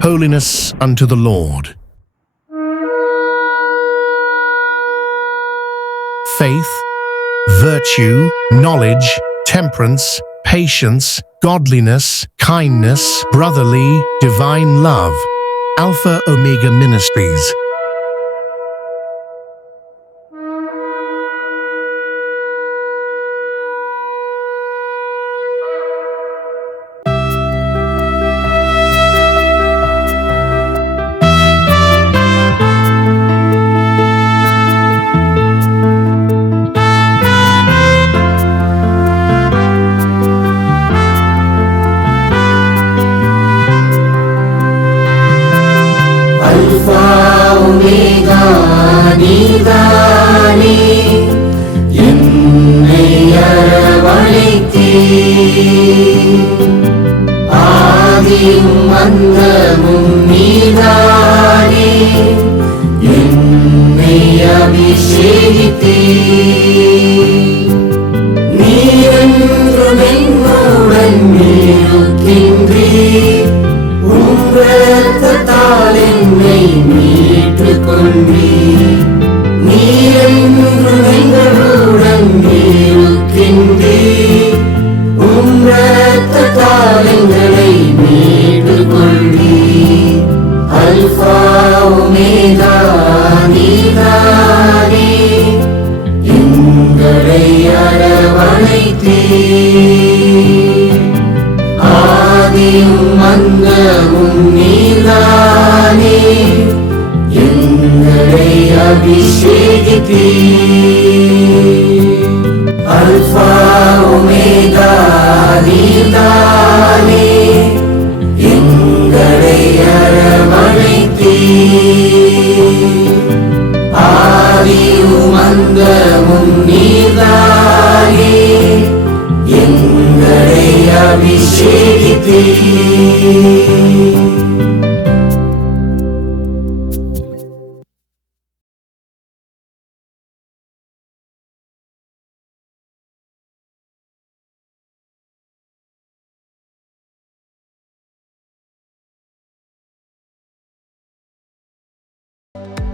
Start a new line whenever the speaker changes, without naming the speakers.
holiness unto the Lord. Faith, virtue, knowledge, temperance, patience, godliness, kindness, brotherly, divine love. Alpha Omega Ministries.
நீதானே. என்னை அரவணைத்தே ஆதியும் அந்தமும் நீதானே. என்னை அபிஷேகித்தே நீ என்னுடன் என்னை மீட்டுக் எங்களை மீட்டுக் கொண்டீர் அல்பா ஒமேகா நீதானே எங்களை அரவணைத்தே ஆதியும் அந்தமும் நீதானே எங்களை அபிஷேகித்தே அல்பா உமேதா நீதா ஆதியும் அந்தமும் நீதானே எங்களை அபிஷேகித்தே you